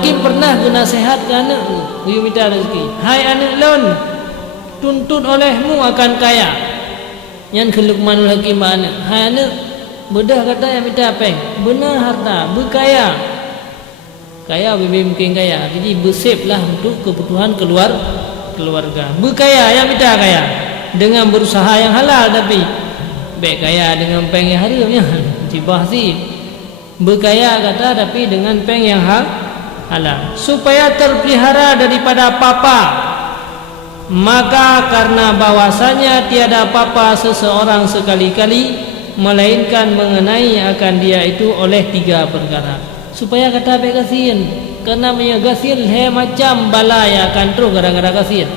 Hakim pernah nasihat ke anak dia minta rezeki. Hai anak lon, tuntut olehmu akan kaya. Yang ke Luqmanul Hakim anak. Hai anak, bedah kata yang minta apa? Benar harta, berkaya. Kaya lebih mungkin kaya. Jadi bersiplah untuk kebutuhan keluarga. Berkaya yang minta kaya. Dengan berusaha yang halal tapi baik kaya dengan peng yang haramnya. Cibah sih. Berkaya kata tapi dengan peng yang halal. Supaya terpelihara daripada papa. Maka karena bahwasanya tiada papa seseorang sekali-kali melainkan mengenai akan dia itu oleh 3 perkara. Supaya kata baik kasihan. Karena punya kasihan macam bala yang akan terus gara-gara kasihan.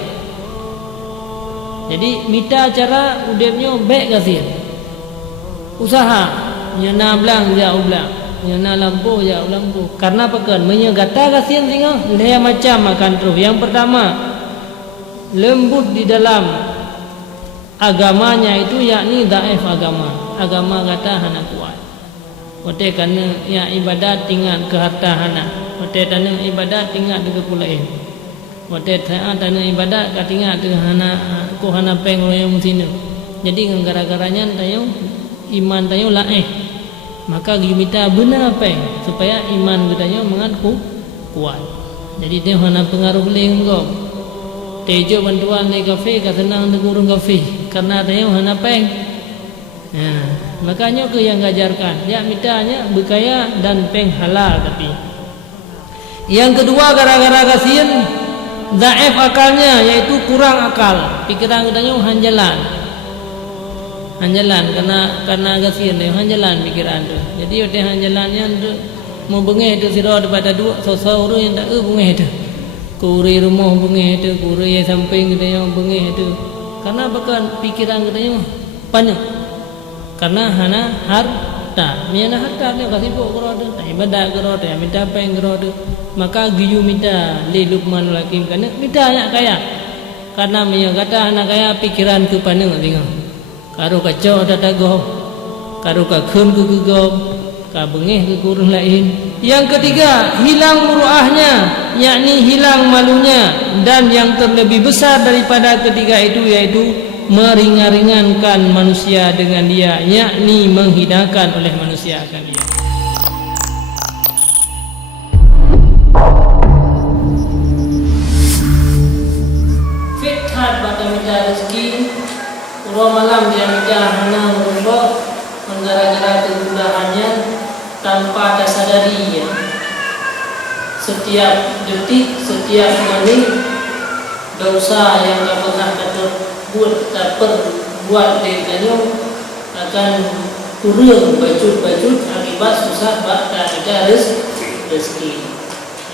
Jadi minta cara udepnya baik kasihan. Usaha nyana belang ja ulang, nyana lampu ja lampu. Karena pekan menyegata kasihan singa leh macam akan terus. Yang pertama, lembut di dalam agamanya itu yakni dhaif agama. Agama kata hana kuat. Ote kana ya ibadat tinggal ke harta hana. Ote tanah ibadat tinggal ke pulain. Ote tanah ibadat ka tinggal ke hana ko hana peng yang musino. Jadi gara-garanya tayo iman tayo laeh. Maka gimita benar peng supaya iman kita mengaku kuat. Jadi dia hana pengaruh boleh engkau. Tejo bantuan di kafe ka senang di gurung kafe karena tayo hana peng. Makanya ke yang ngajarkan ya mitanya berkaya dan peng halal tapi. Yang kedua gara-gara kasihan dhaif akalnya yaitu kurang akal. Pikiran katanya hanjalan. Hanjalan karena kasihan dia hanjalan pikiran tu. Jadi ote hanjalannya tu mau bengeh tu sira daripada dua sosok yang tak bengeh tu. Kuri rumah bengeh tu, kuri samping katanya bengeh tu. Karena bahkan pikiran katanya banyak. Karena hana harta, miana harta dia kasih pok kerod, tak ibadah kerod, tak minta peng kerod, maka giyu minta li Luqmanul Hakim kerana minta anak kaya, karena mian kata anak kaya pikiran tu paneng tengok, karu kacau ada tagoh, karu kakun ke gegom, kabengeh ke kurung lain. Yang ketiga hilang muruahnya, yakni hilang malunya, dan yang terlebih besar daripada ketiga itu yaitu meringan-ringankan manusia dengan dia, yakni menghinakan oleh manusia akan dia. Fithat bata minta rezeki, urang malam dia minta hana merubah menggara-gara kegudahannya tanpa ada sadari ya. Setiap detik, setiap menit dosa yang tak pernah buat tak perbuat dengannya akan turun bajut-bajut akibat susah tak ada rezeki.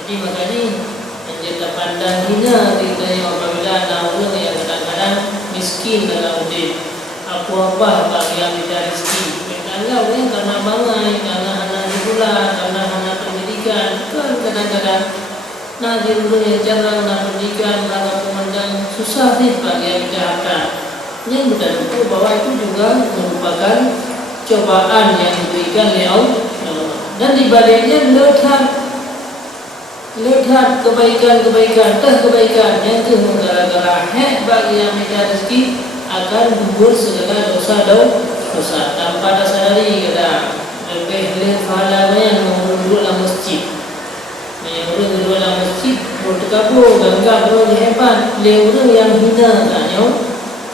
Jadi makanya menjadi pandang hina kita yang apabila ada orang yang kadang-kadang miskin dalam hidup apa-apa bagi yang tidak rezeki. Kadang-kadang orang karena bangai, karena anak sekolah, karena anak pendidikan, kan kadang-kadang nah di rumah yang jarang nak pendidikan, nak pemandang susah sih bagi yang jahat. Yang kita tahu bahwa itu juga merupakan cobaan yang diberikan oleh Allah. Dan di baliknya lihat kebaikan-kebaikan, kebaikan yang itu gara-gara bagi yang minta rezeki akan gugur segala dosa tanpa sadari kita lebih lihat pahalanya yang menurut dalam masjid. Orang dua dalam masjid bertekabur ganggap roh hebat, orang yang hina tanya,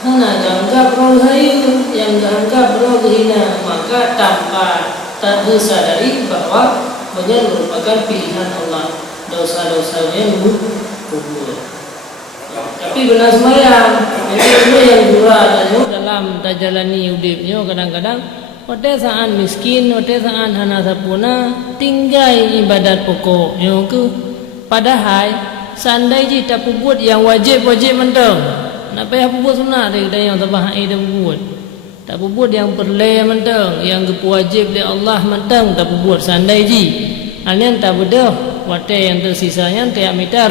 hana ganggap roh hayu, yang ganggap roh hina, maka tanpa tak disadari bahwa banyak merupakan pilihan Allah, dosa-dosanya gugur. Tapi benar semayang, itu yang dua tanya dalam tajalani hidupnya kadang-kadang. Pada saat miskin, pada saat hana sapuna, tinggal ibadat pokok. Yang ke, padahal sandai je tak buat yang wajib mentang. Nak payah buat sunat dia yang sabah itu buat. Tak buat yang perle mentang, yang wajib dia Allah mentang tak buat sandai je. Hanya tak bedah, pada yang tersisanya tiap minta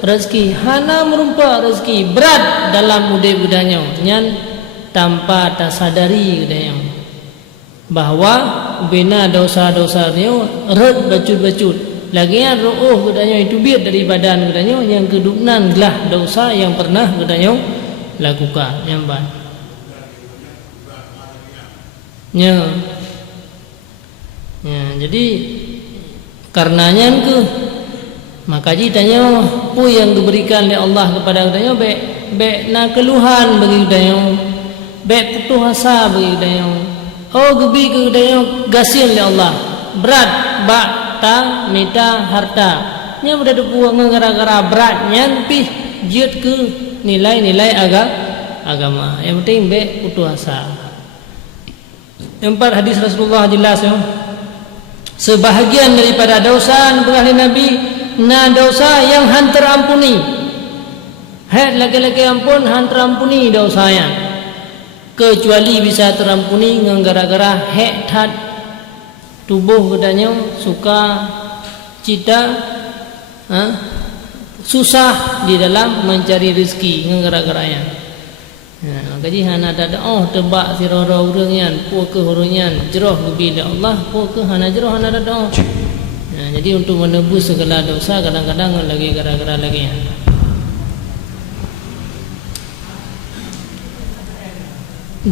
rezeki. Hana merumpa rezeki berat dalam mudah budanya. Nyan tanpa tak sadari dia. Bahawa bina dosa-dosa ni red bacut-bacut lagian roh katanya itu biar dari badan katanya yang kedunan lah dosa yang pernah katanya lakukan nyamban ya. Jadi karenanya ke maka tanya apa yang diberikan oleh Allah kepada katanya baik na keluhan bagi katanya baik putus asa bagi katanya gebi ke katanya gasil oleh Allah berat bak ta mita harta nya udah dibuang gara-gara beratnya pi jiut ke nilai-nilai agama yang penting baik putus asa. Yang empat, hadis Rasulullah jelas ya. Sebahagian daripada dosa oleh Nabi na dosa yang hantar ampuni. Lagi-lagi ampun hantar ampuni dosanya. Kecuali bisa terampuni gara-gara tat tubuh katanya suka cita susah di dalam mencari rezeki gara-garanya. Jadi hana ada tebak si roro urangnya puak ke hurunyan jeroh bila Allah puak ke hana jeroh hana ada jadi untuk menebus segala dosa kadang-kadang lagi gara-gara lagi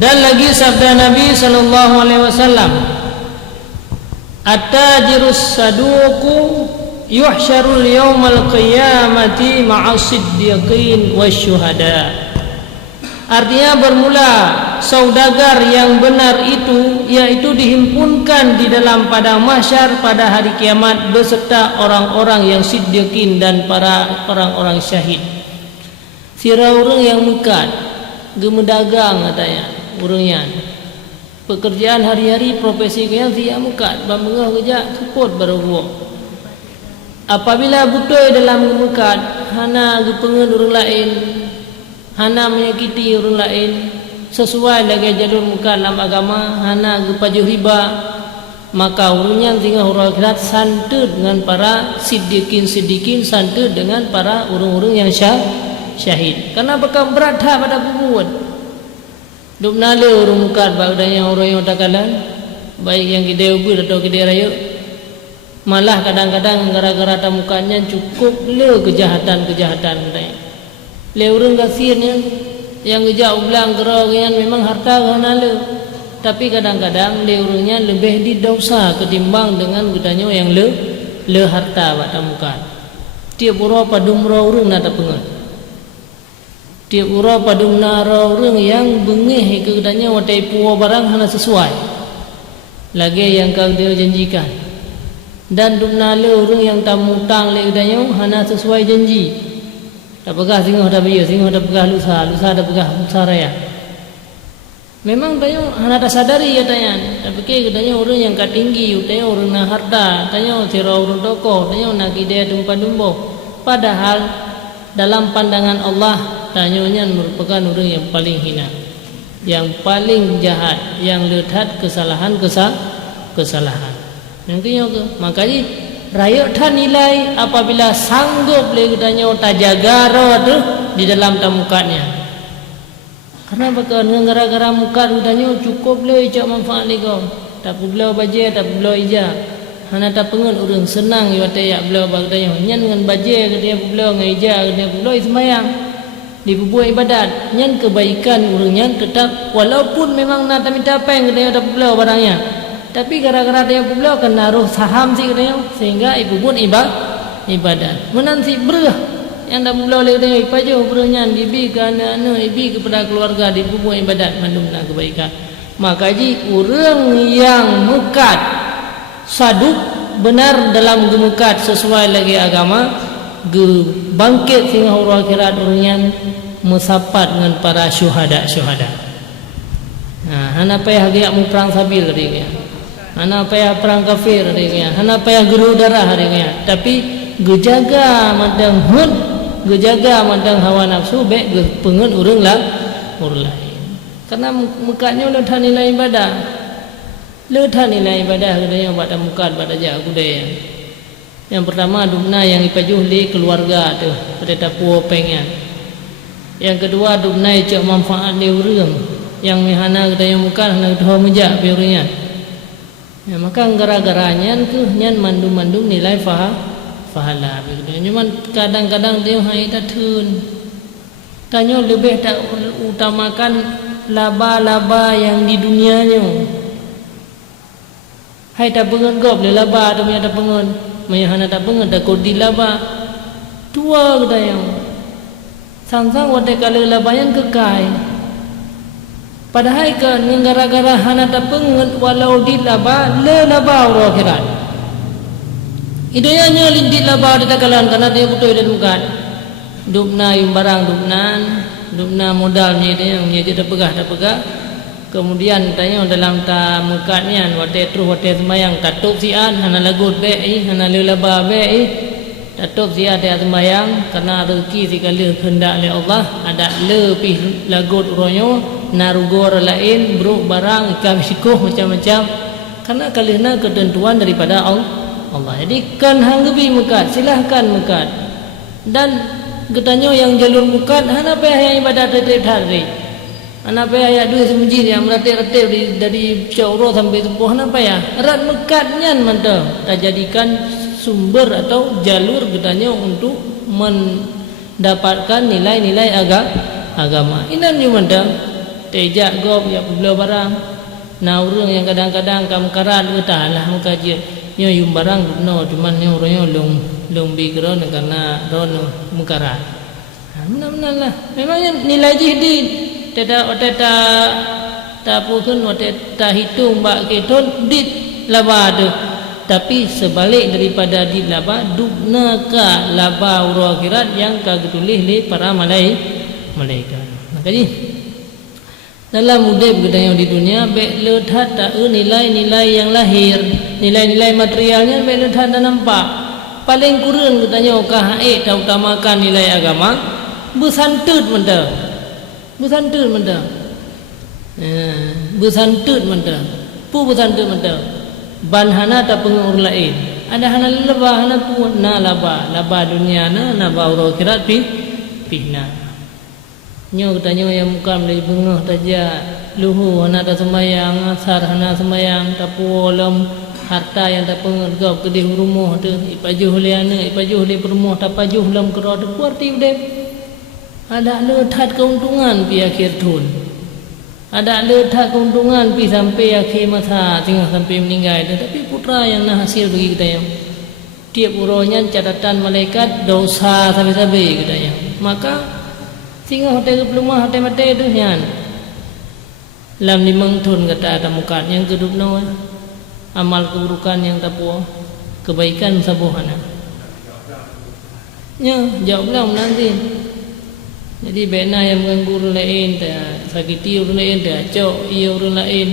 dan lagi sabda Nabi sallallahu alaihi wasallam at-tajirus saduqu yuhsyarul yaumal qiyamati ma'as siddiqin wasyuhada. Artinya bermula saudagar yang benar itu yaitu dihimpunkan di dalam padang mahsyar pada hari kiamat beserta orang-orang yang siddiqin dan para orang-orang syahid. Sira orang yang mekat gemedagang katanya urangnya. Pekerjaan hari-hari profesi yang dia mekat bamengah kerja support baru. Apabila butuh dalam gemekat hana gepengen orang lain hana menyakiti orang lain sesuai lagi jalur muka dalam agama hana gepajuh riba maka urungnya tinggal orang akhirat santet dengan para siddiqin santet dengan para urung-urung yang syahid karena bakal berat pada bubuan duk nale urung muka bagdanya orang yang takalan baik yang gede ubur atau gede raya malah kadang-kadang gara-gara tamukanya cukup le kejahatan le urang kasirnya yang geja ulang gerogian memang harta kana le tapi kadang-kadang le urangnya lebih didosa ketimbang dengan gudanya yang le harta pada muka tiap ura padum ro urang nata pengen tiap ura padum naro urang yang bengih ke gudanya watai puwa barang hana sesuai lagi yang kau dia janjikan dan dumna le urang yang tamutang le gudanya hana sesuai janji. Tak pegah singoh dah biya, singoh dah pegah lusa dah pegah saraya. Memang tanya hana dah sadari ya tanya. Tapi katanya orang yang katinggi, tanya orang na harta, tanya sira orang doko, tanya nak ide dumpa dumbo. Padahal dalam pandangan Allah tanyanya merupakan orang yang paling hina, yang paling jahat, yang lihat kesalahan. Nantinya ke makanya rakyat tan nilai apabila sanggup le katanya tajaga tu di dalam tamukanya. Karena bakal gara-gara muka katanya cukup le ijak manfaat le kau. Tak perlu baje, tak perlu ijak. Hana tak pengen urang senang yo te yak beliau bagdanya. Nyen ngan baje katanya beliau ngan ijak katanya beliau sembahyang. Di bubuh ibadat, nyen kebaikan urangnya tetap walaupun memang nak minta apa yang katanya tak beliau barangnya. Tapi gara-gara dia beliau akan naruh saham sih katanya sehingga ibu pun ibadat. Menanti berah yang dah beliau le katanya ipajo berahnya dibi ke anak-anak ibi kepada keluarga di bubuh ibadat mandumna kebaikan. Maka ji urang yang mukat saduk benar dalam gemukat sesuai lagi agama bangkit sehingga orang akhirat orangnya musapat dengan para syuhada. Nah, hana payah dia mu perang sabil katanya. Hana payah perang kafir harinya, hana payah geru darah harinya, tapi gejaga madang hud, gejaga madang hawa nafsu, baik pengen urang lain. Karena mukanya letak nilai ibadah, katanya pada muka pada jaga budaya. Yang pertama dumna yang ipajuh li keluarga tu, pada puo pengen. Yang kedua dumna ijak manfaat li urang, yang mihana katanya muka hana doa mujak biurnya. Ya, maka gara-garanya tu nyan mandum-mandum nilai fahala begitu. Cuma kadang-kadang dia hanya tertun. Tanya lebih tak utamakan laba-laba yang di dunianya. Hai tak pengen gop le laba tu tak pengen. Maya hana tak pengen tak kodi laba. Tua kita yang sang-sang wate kala laba yang kekai. Padahal kan gara-gara hana tak pengen walau di laba le laba ro akhirat. Idenya di laba di takalan karena dia betul dan bukan. Dupna yung barang dupna modalnya dia yang dia tak pegah. Kemudian tanya dalam ta mukatnya wate terus wate semayang tatup sian hana lagut be hana le laba be tatup sian dia semayang karena rezeki sekali kehendak oleh Allah ada lebih lagut ronyo narugor lain bro barang ikan sikuh macam-macam karena kalihna ketentuan daripada Allah. Jadi kan hanggebi mekat silahkan mekat dan getanyo yang jalur mekat hana payah yang ibadat tetap-tetap hana payah ya duit semujin yang meratip-ratip dari Syauro sampai Sepuh hana payah erat mekatnya mantap tak jadikan sumber atau jalur getanyo untuk mendapatkan nilai-nilai agama inan ni mantap tejak gop ya bela barang na urang yang kadang-kadang kam karat utahlah muka je nyo yung barang no cuman nyo ronyo long bigron karena rono mukarat benar-benar lah memangnya nilai jihdi tak pukun tak hitung bak keton dit laba tu tapi sebalik daripada dit laba dubna ka laba uro akhirat yang kagutulih li para malaikat makanya dalam udip kita yang di dunia baik lethat tak nilai-nilai yang lahir nilai-nilai materialnya baik lethat tak nampak paling kurang katanya KHE tak utamakan nilai agama bersantut mentah bersantut mentah pu bersantut mentah ban hana tak pengur lain ada hana lebah hana pu na laba dunia na laba akhirat pihna nyo katanya yang bukan dari bengah taja luhu hana tak sembayang asar hana sembayang tapu olam harta yang tak pengergap kedih rumah tu ipajuh liana ipajuh li perumah tapajuh lam kera tu kuarti udep ada lethat keuntungan pi akhir tun ada lethat keuntungan pi sampai akhir masa tinggal sampai meninggal tu tapi putra yang nak hasil bagi kita yang tiap uronya catatan malaikat dosa sampai-sampai kita yang maka sehingga hotel pelumah hotel mati itu nyan lam limang tun kata tamukat yang kedup no amal keburukan yang tapu kebaikan sabuhana nya jawablah nanti jadi bena yang mengganggu lain tak sakiti orang lain tak cok ia orang lain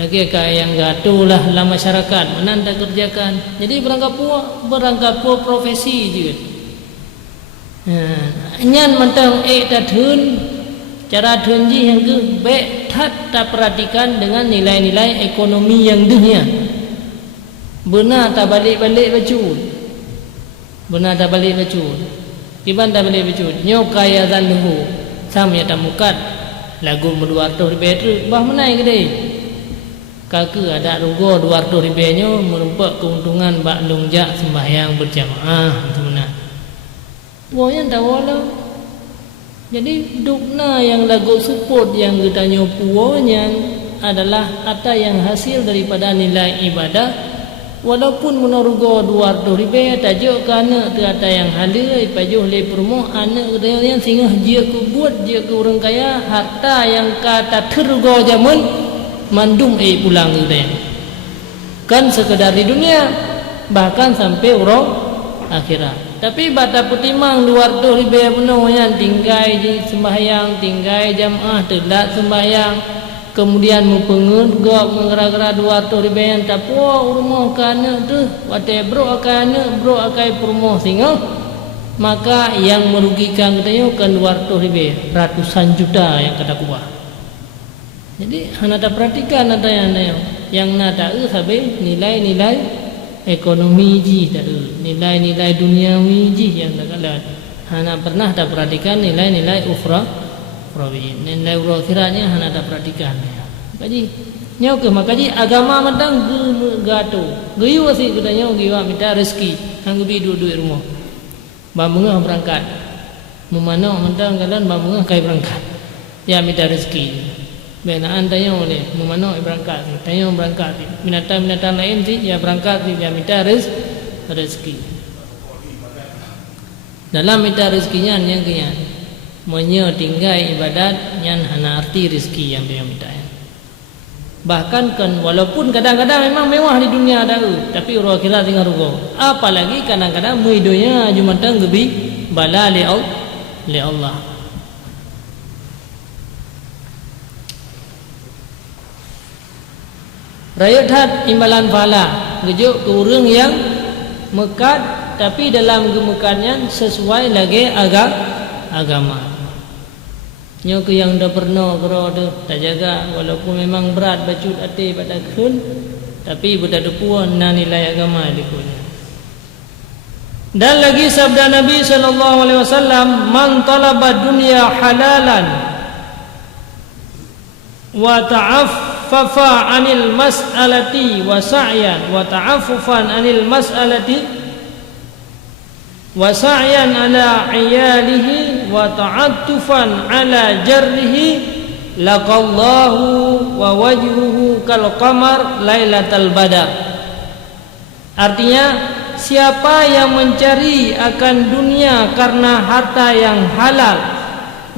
lagi kaya yang gaduh lah dalam masyarakat menan tak kerjakan jadi berangkat puak profesi juga nyan mentang tak thun cara thunji yang ke baik tak perhatikan dengan nilai-nilai ekonomi yang dunia benar tak balik-balik baju benar tak balik baju tiban tak balik baju nyo kaya dan luhu samya tamukat lagu meluar tu ribu bah menai gede kaki ada rugo 200 ribu nyo merumpak keuntungan bak lungjak sembahyang berjamaah itu benar Puanya tak walau. Jadi dukna yang lagu support yang katanya puanya adalah ada yang hasil daripada nilai ibadah. Walaupun menarugo 200 ribu tajuk kerana ada yang hadir ipajuh le permoh anak katanya yang singgah dia ku buat dia ku orang kaya harta yang kata tergo zaman mandum pulang katanya. Kan sekedar di dunia bahkan sampai orang akhirat. Tapi bata putimang 200 ribu penuhnya tinggai di sembahyang, tinggai jamaah telat sembahyang, kemudian mempengut gop menggera-gera 200 ribu yang tak puas rumah kana tu, wate bro akai rumah singa, maka yang merugikan katanya kan 200 ribu, ratusan juta yang kata kuah. Jadi hana tak perhatikan ada yang nada sampai nilai-nilai ekonomi ji tak nilai-nilai duniawi ji yang tak ada hana pernah tak perhatikan nilai-nilai ukhrawi nilai akhiratnya hana tak perhatikan jadi Nyo ke makaji agama mentang gato. Geyu asi kudanya giwa minta rezeki. Hang bi duit rumah. Bambungah berangkat. Memano mentang kalan bambungah kai berangkat. Ya minta rezeki. Benaan tanya oleh memano berangkat. Tanya berangkat. Binatang-binatang lain sih ya berangkat ya minta rezeki. Dalam minta rezekinya yang kaya menyo tinggal ibadat yang hana arti rezeki yang dia minta. Bahkan kan walaupun kadang-kadang memang mewah di dunia ada tapi orang akhirat tinggal rugo. Apalagi kadang-kadang muidonya jumatang gebi bala li Allah. Rayat hat imbalan pahala gejuk ke orang yang mekat tapi dalam gemekannya sesuai lagi agama. Nyo ke yang dah pernah kero tu tak jaga walaupun memang berat bacut ati pada kun tapi budak puan na nilai agama dikunya. Dan lagi sabda Nabi sallallahu alaihi wasallam, man talaba dunya halalan wa ta'affafa 'anil mas'alati wa sa'yan wa ta'affufan 'anil mas'alati wa sa'yan ala iyalihi wa ta'attufan ala jarrihi laqallahu wa wajhuhu kal qamar lailatal badar. Artinya siapa yang mencari akan dunia karena harta yang halal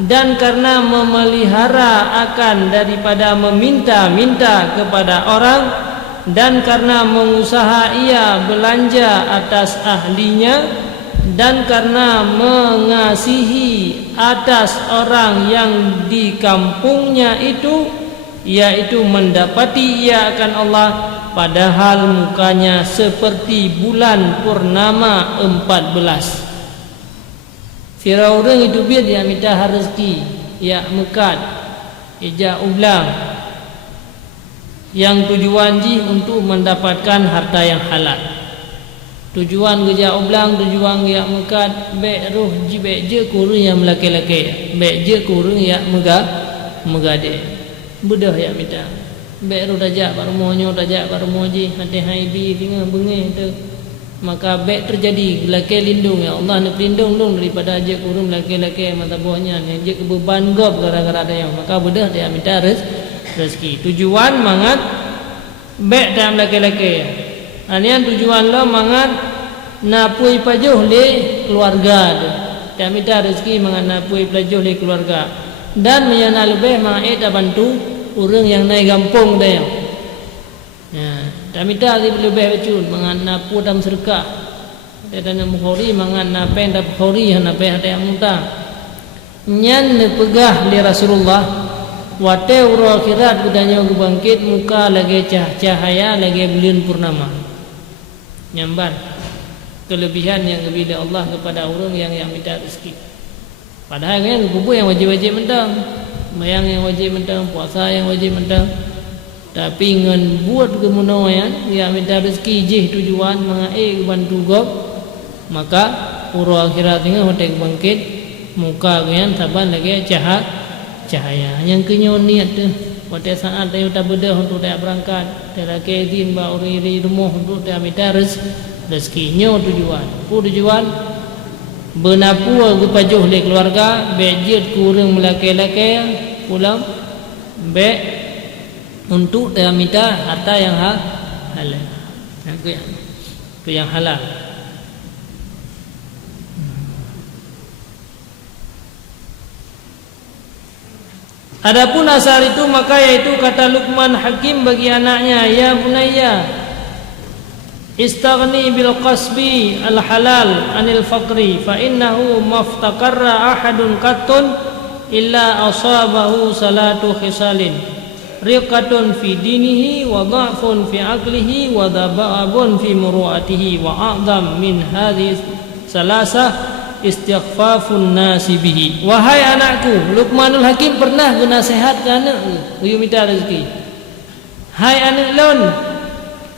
dan karena memelihara akan daripada meminta-minta kepada orang dan karena mengusaha ia belanja atas ahlinya dan karena mengasihi atas orang yang di kampungnya itu, yaitu mendapati ia akan Allah padahal mukanya seperti bulan purnama 14. Firau orang itu biar dia minta rezeki, ya mekat, ija ulang, yang tujuan ji untuk mendapatkan harta yang halal. Tujuan kerja ublang, tujuan kerja mekat, baik roh ji baik je kurung yang laki-laki, baik je kurung yang megade. Budah ya minta. Baik roh dajak bar monyo dajak bar moji hati haibi tinggal bengih tu. Maka baik terjadi laki lindung ya Allah nak pelindung dong daripada je kurung laki-laki mata buahnya yang je kebeban gob gara-gara ada yang maka budah dia minta rezeki. Tujuan mangat baik dalam laki-laki. Anian tujuan lo mangat napui pajuh le keluarga tu. Dia minta rezeki mangat napui pajuh le keluarga. Dan menyana lebih mangat bantu orang yang naik kampung dia. Ya, dia minta lebih bacun mangat napu dalam serkah. Dia tanya bukhori mangat napen dak bukhori nape ada yang muntah. Nyan pegah li Rasulullah. Wate uro akhirat budanya bangkit muka lagi cahaya lagi bulan purnama. Nyamban kelebihan yang bila Allah kepada orang yang minta rezeki. Padahal kan kubu yang wajib-wajib mentang, mayang yang wajib mentang, puasa yang wajib mentang. Tapi ngan buat kemunayan yang minta rezeki je tujuan mengae bantu gob, maka uro akhirat dengan hotek bangkit muka kan saban lagi cahaya. Yang kenyon niat tu pada saat dia tak bedah untuk dia berangkat, dia lagi izin bawa uri rumah untuk dia minta rezekinya tujuan. Tujuan benapu aku pajuh le keluarga, bejit kurang melaki-laki pulang, be untuk dia minta harta yang halal. Itu yang halal. Adapun asal itu maka yaitu kata Luqman Hakim bagi anaknya, ya bunayya istaghni bil qasbi al halal anil faqri fa innahu maftaqarra ahadun qattun illa asabahu salatu khisalin riqatun fi dinihi wa dha'fun fi aqlihi wa daba'abun fi muru'atihi wa a'dham min hadhihi salasah istighfafun nasi bihi. Wahai anakku, Luqmanul Hakim pernah nasihat ke anak you minta rezeki. Hai anak lon,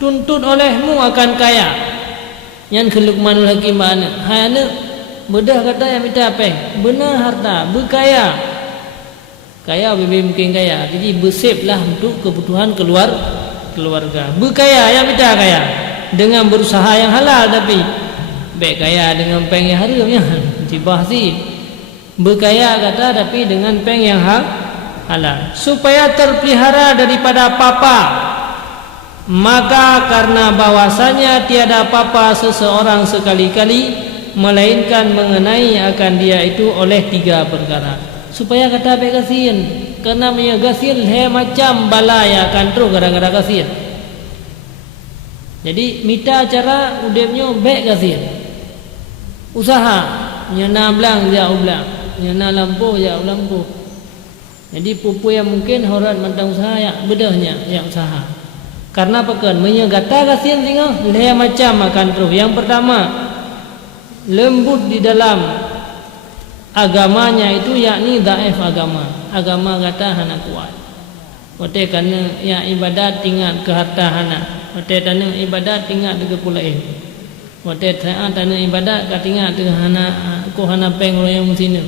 tuntut olehmu akan kaya. Yang ke Luqmanul Hakim anak, hai anak, bedah kata yang minta apa? Benar harta, berkaya. Kaya mungkin kaya. Jadi berseplah untuk kebutuhan keluarga. Berkaya yang minta kaya dengan berusaha yang halal, tapi baik kaya dengan peng yang haram ya. Dibahasi. Berkaya kata tapi dengan peng yang halal. Supaya terpelihara daripada papa. Maka karena bahwasanya tiada papa seseorang sekali-kali, melainkan mengenai akan dia itu oleh 3 perkara. Supaya kata baik kasihan, karena punya kasihan he macam balaya akan terus gara-gara kasihan. Jadi minta cara udepnya baik kasihan. Usaha nyana belang dia ulang, nyana lampu dia lampu. Jadi pupu yang mungkin horat mentang usaha ya bedahnya yang usaha. Karena pekan menyegata kasihan tengok he macam akan terus. Yang pertama, lembut di dalam agamanya itu, yakni dhaif agama kata hana kuat. Ote kana ya ibadat tinggal ke harta hana. Ote tanah ibadat tinggal ke pulain. Ote tanah ibadat ka tinggal ke hana ko hana peng royong sini.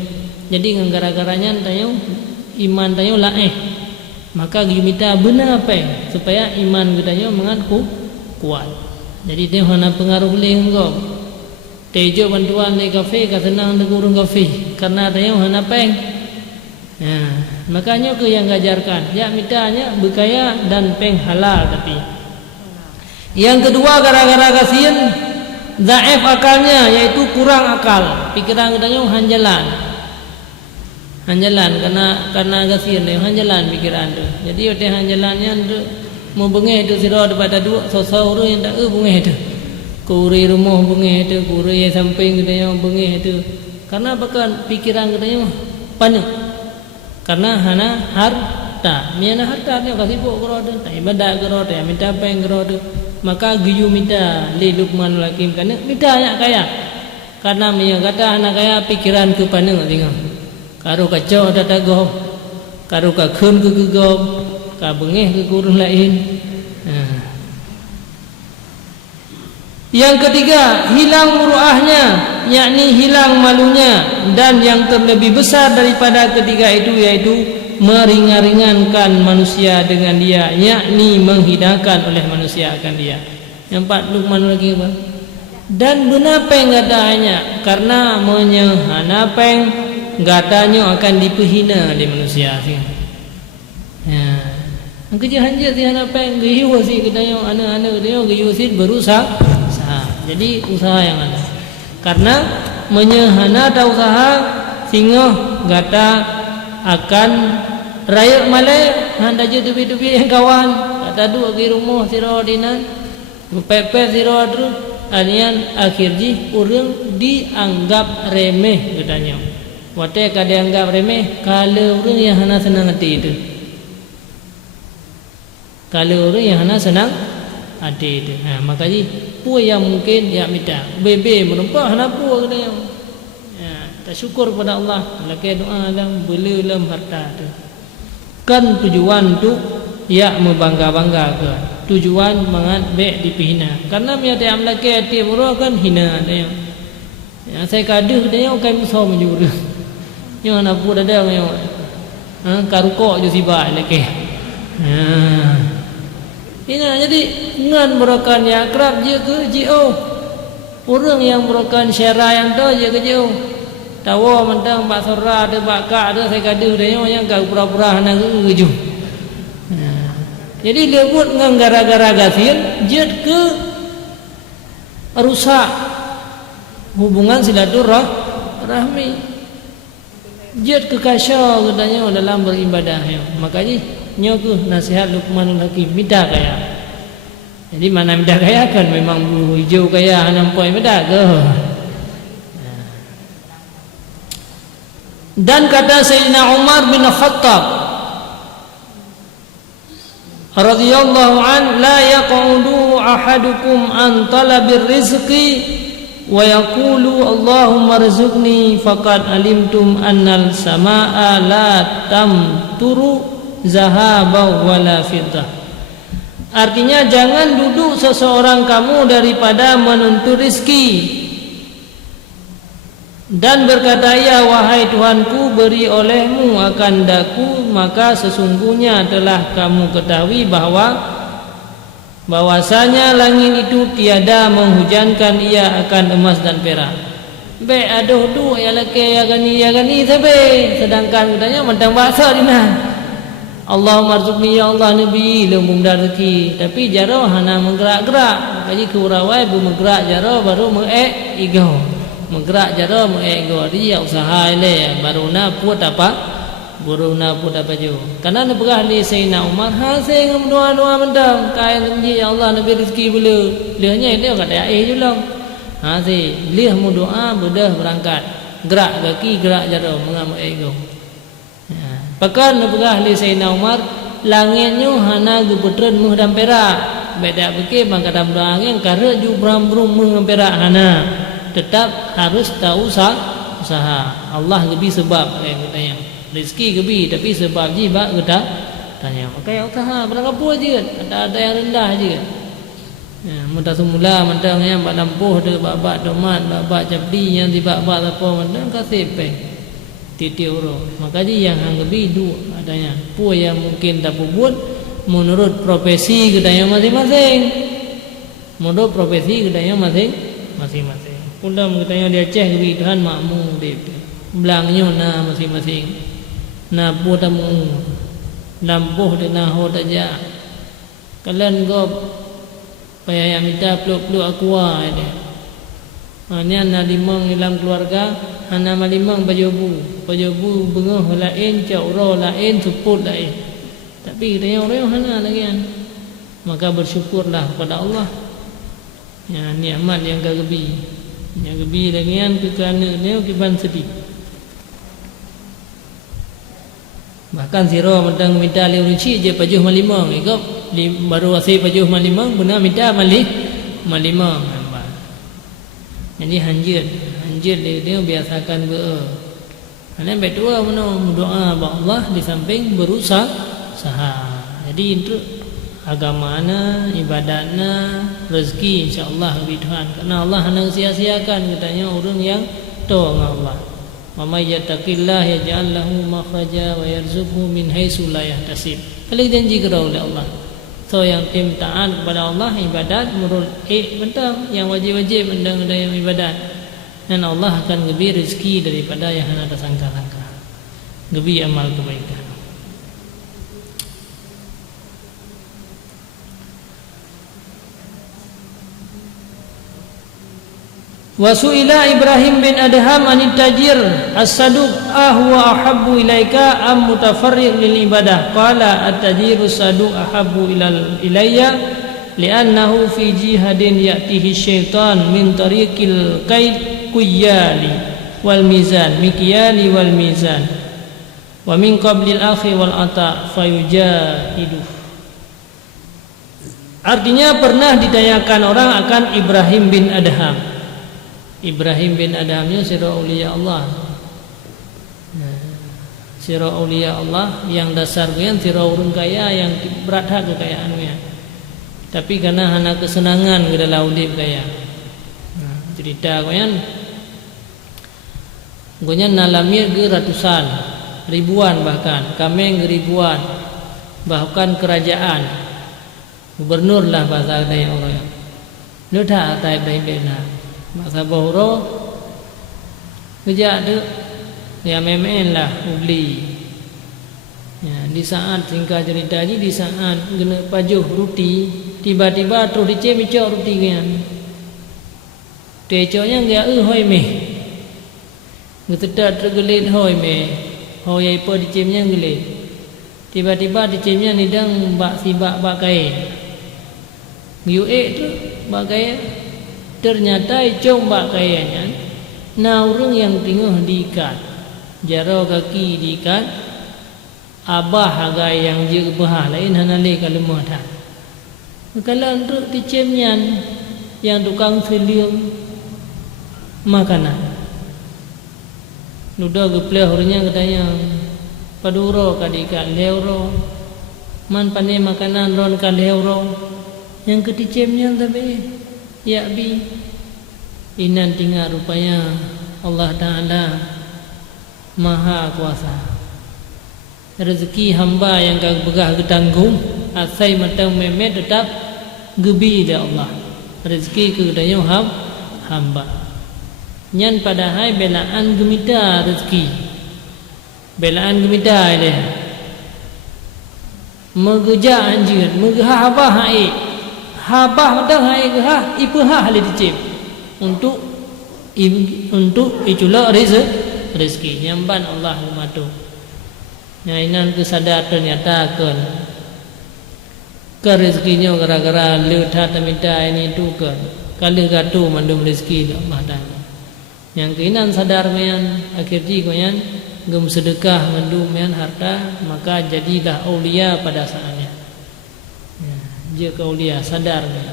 Jadi gara-garanya tayo iman tayo laeh. Maka gimita benar peng supaya iman kita mengaku kuat. Jadi dia hana pengaruh lenggo. Tejo bantuan di kafe, senang di kurung kafe, karena ada yang hana peng. Ya, makanya ke yang ngajarkan, ya mitanya berkaya dan peng halal tapi. Yang kedua gara-gara kasihan, dhaif akalnya, yaitu kurang akal, pikiran katanya hanjalan, karena kasihan dia hanjalan pikiran tu. Jadi ote hanjalannya tu mau bengeh tu sira daripada dua sosok orang yang tak bengeh tu. Kuri rumah bengih itu, kuri samping katanya bengih itu. Karena bahkan pikiran katanya panik. Karena hana harta, miana harta ni kasih buat kerada, tak ibadat kerada, minta peng kerada. Maka giyu minta li Luqman Hakim kerana minta banyak kaya. Karena dia kata anak kaya pikiran ke panik tengok. Karu kacau dah tagoh, karu kakun ke gegom, ka bengih ke kurung lain. Yang ketiga, hilang muruahnya, yakni hilang malunya. Dan yang terlebih besar daripada ketiga itu, yaitu meringan-ringankan manusia dengan dia, yakni menghidangkan oleh manusia akan dia. Yang empat, Luqman lagi apa? Dan benapeng katanya, karena menyehanapeng katanya akan dipehina oleh manusia. Ya. Kerja hanja si hanapeng, giyu si katanya anak-anak katanya giyu si berusaha. Jadi usaha yang ada. Karena menyehana ada usaha sehingga gata akan rakyat malai handa je dubi-dubi yang kawan kata dua di rumah sira dinan pepe sira terus alian akhirji urang dianggap remeh katanya. Wate ka dianggap remeh kalau urang yang hana senang hati itu. Kalau urang yang hana senang hati itu. Makanya pu yang mungkin ya minta bebe menumpah nak pu kena ya tak syukur pada Allah laki doa dalam beli dalam harta tu kan tujuan tu ya membangga-bangga ke tujuan mangat baik dipihina karena dia tak laki hati murah kan hina dia ya saya kaduh dia kai musuh menjuru yang nak pu dah yang karukok je siba laki ini jadi ngan merupakan yang akrab je ke jio orang yang merupakan syarah yang tu je ke jio tawa mentang bak sora ada bakak ada saya gaduh dia yang kau pura-pura nak keju jadi dia buat ngan gara-gara gasin je ke rusak hubungan silaturahmi je ke kasar katanya dalam beribadah makanya nyoku nasihat Luqmanul Hakim minta kaya. Jadi mana minta kaya kan memang bulu hijau kaya nampai minta ke. Dan kata Sayyidina Umar bin Khattab radhiyallahu an la yaqudu ahadukum an talabir rizqi wa yaqulu Allahumma rizqni faqad alimtum annal samaa la tamturu zahaba wala fiddah. Artinya jangan duduk seseorang kamu daripada menuntut rezeki. Dan berkata ia, wahai Tuhanku, beri olehmu akan daku, maka sesungguhnya telah kamu ketahui bahwasanya langit itu tiada menghujankan ia akan emas dan perak. Baik aduh du ya laki ya gani sabe, sedangkan katanya mentang bahasa dina Allahumma arzuqni ya Allah nabi lembung rezeki, tapi jaro hana menggerak-gerak kaji kurawai bu menggerak jaro baru mengek igau menggerak jaro mengek igau dia usaha ile baru na put apa jo karena nepegah li Sayyidina Umar ha sei ngam dua mendam kain ji ya Allah nabi rezeki bela lehnya dia kata julang ha sei leh mu doa bedah berangkat gerak kaki gerak jaro mengamak ego. Pakan nepegah li Sayyidina Umar langitnya hana guputren muh dan perak beda beke bangkadam doangin karena ju bram-brum muh perak hana tetap harus tahu usaha Allah gebi sebab katanya rezeki gebi tapi sebab ji bak kita tanya pakai usaha berapa je ada yang rendah je ya mudah semula mentang yang bak lampuh de bak domat bak cabdi yang di bak apa mentang kasih pe titik uro makanya yang gebi du adanya pu yang mungkin tak buat menurut profesi katanya masing-masing menurut profesi katanya masing-masing undang katanya dia ceh gebi Tuhan makmu de belangnya na masing-masing na bodamu lampuh dengan hod aja kalian go payah minta peluk-peluk aku ini hanya na limang dalam keluarga hana malimang bajobu bengah lain cauro lain suput lain tapi dia orang hana lagi kan maka bersyukurlah kepada Allah ya nikmat yang gagebi lagi kan kerana dia kiban sedih. Bahkan siro mentang minta liurinci je pajuh malimang ikut baru asih pajuh malimang benar minta malimang jadi hanjir dia biasakan karena betul doa Allah di samping berusaha jadi untuk agamana ibadahna rezeki insyaallah lebih Tuhan karena Allah hanya sia-siakan katanya orang yang tahu Allah wa may yattaqillah yaj'al lahu makhraja wa yarzuqhu min haitsu la yahtasib. Kali janji kerau oleh Allah. So yang tim taat kepada Allah ibadat menurut bentang yang wajib-wajib bentang yang ibadat. Dan Allah akan lebih rezeki daripada yang anda sangka-sangka. Lebih amal kebaikan. Wasuila Ibrahim bin Adham anit tajir as-saduq ahwa ahabbu ilaika am mutafarriq lil ibadah qala at-tajiru saduq ahabbu ilayya li'annahu fi jihadin ya'tihi syaitan min tariqil qayyali wal mizan mikyali wal mizan wa min qablil akhi wal ata fayujahidu. Artinya pernah ditanyakan orang akan Ibrahim bin Adham. Ibrahim bin Adhamnya sira aulia Allah. Sira aulia Allah yang dasarnya sira urun kaya yang berat hak kekayaannya. Tapi karena hana kesenangan ke dalam hidup kaya. Cerita koyan nalamir ke ratusan, ribuan bahkan, kameng ribuan, bahkan kerajaan. Gubernur lah bahasa daya orang. Nuda atai Ibrahim bin Adham. Masa bohro kerja tu ya memen lah ubli ya, di saat singkat cerita ni di saat kena pajuh ruti tiba-tiba terus dicemicok ruti kan tecoknya enggak hoi meh ngetedak tergelit hoi meh hoi apa dicemnya gelit tiba-tiba dicemnya nidang bak sibak bakai UE tu bakai ternyata coba kayaknya naurung yang tengah diikat jaro kaki diikat abah harga yang jerbah lain hanale kalemah dah kalau untuk dicemnya yang tukang selium makanan nuda gepleh orangnya katanya paduro kadikat leuro man pane makanan ron ka leuro yang keticemnya tapi ya bi inan tinggal rupanya Allah Ta'ala Maha Kuasa. Rezeki hamba yang gagah ketanggung asai matang memet tetap gebi dia Allah. Rezeki kedanya hamba. Nyan padahal belaan gemita rezeki. Belaan gemita dia. Megeja anjir, megah habah hai. Habah matang hai gah ipah hal dicip. Untuk itulah rezeki nyamban Allah matu. Nyainan kesadar ternyata kan rezekinya gara-gara leuthat minta ini tu kan kali gatu mandum rezeki Allah Taala. Yang keinan sadar mean akhirji koyan gem sedekah mandum mean harta maka jadilah aulia pada saatnya. Dia aulia sadar mean.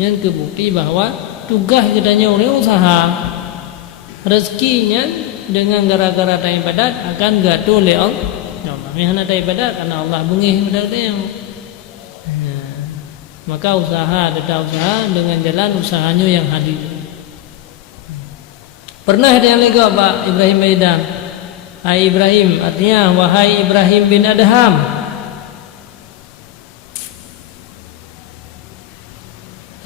Yang kebukti bahwa tugas kitanya oleh usaha rezekinya dengan gara-gara tak ibadat akan gatu oleh Allah. Yang tak ibadat karena Allah bengih pada dia. Maka usaha tetap usaha dengan jalan usahanya yang hadir. Pernah ada yang lagi Pak Ibrahim Maidan. Hai Ibrahim, artinya wahai Ibrahim bin Adham.